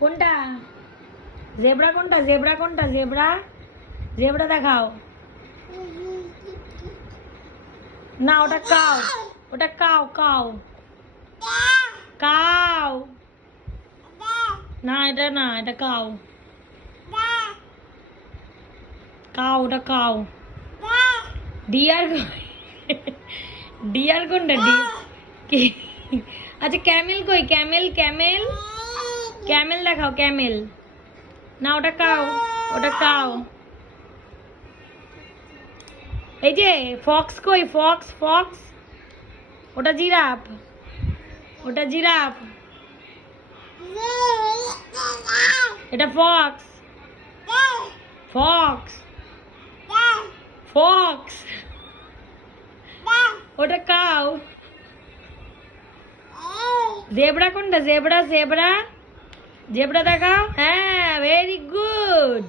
কোনটা জেব্রা কোনটা জেব্রা কোনটা জেব্রা জেব্রা দেখাও না ওটা কাউ ওটা কাউ কাউ কাউ না এটা না এটা কাউ কাউ ওটা কাউ ডিয়ার ডিয়ার কোনটা ডি আচ্ছা ক্যামেল কই ক্যামেল ক্যামেল ক্যামেল দেখাও ক্যামেল না ওটা কাউ ওটা কাউ এই যে ফক্স কই ফক্স ফক্স ওটা জিরাফ ওটা জিরাফ এটা ফক্স ফক্স ফক্স ওটা কাউ জেব্রা কোনটা জেব্রা জেব্রা জেব্রা দেখাও হ্যাঁ ভেরি গুড